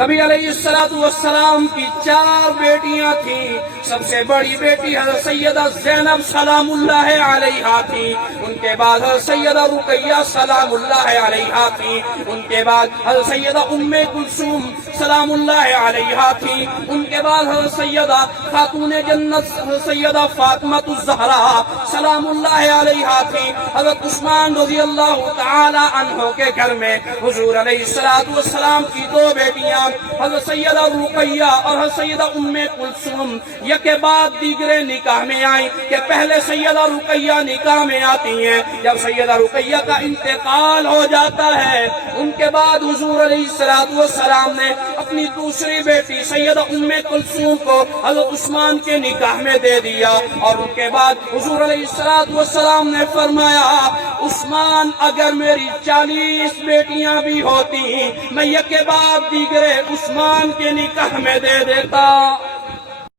نبی علیہ السلام کی 4 بیٹیاں تھیں. سب سے بڑی بیٹی حضرت سیدہ زینب سلام اللہ علیہا تھی. ان کے بعد حضرت سیدہ رقیہ سلام اللہ علیہا تھی. ان کے بعد حضرت سیدہ ام کلثوم سلام اللہ علیہا تھی. ان کے بعد حضرت سیدہ خاتون جنت حضرت سیدہ فاطمہ الزہرا سلام اللہ علیہا تھی. حضرت عثمان رضی اللہ تعالی عنہ کے گھر میں حضور علیہ السلام کی 2 بیٹیاں حضرت سیدہ رقیہ اور حضرت سیدہ ام کلثوم یکے بعد دیگرے نکاح میں آئیں کہ پہلے سیدہ رقیہ نکاح میں آتی ہیں. جب سیدہ رقیہ کا انتقال ہو جاتا ہے ان کے بعد حضور علیہ السلام نے اپنی دوسری بیٹی سیدہ ام کلثوم کو حضرت عثمان کے نکاح میں دے دیا. اور ان کے بعد حضور علیہ السلام نے فرمایا عثمان اگر میری 40 بیٹیاں بھی ہوتی میں یکے بعد دیگرے عثمان کے نکاح میں دے دیتا.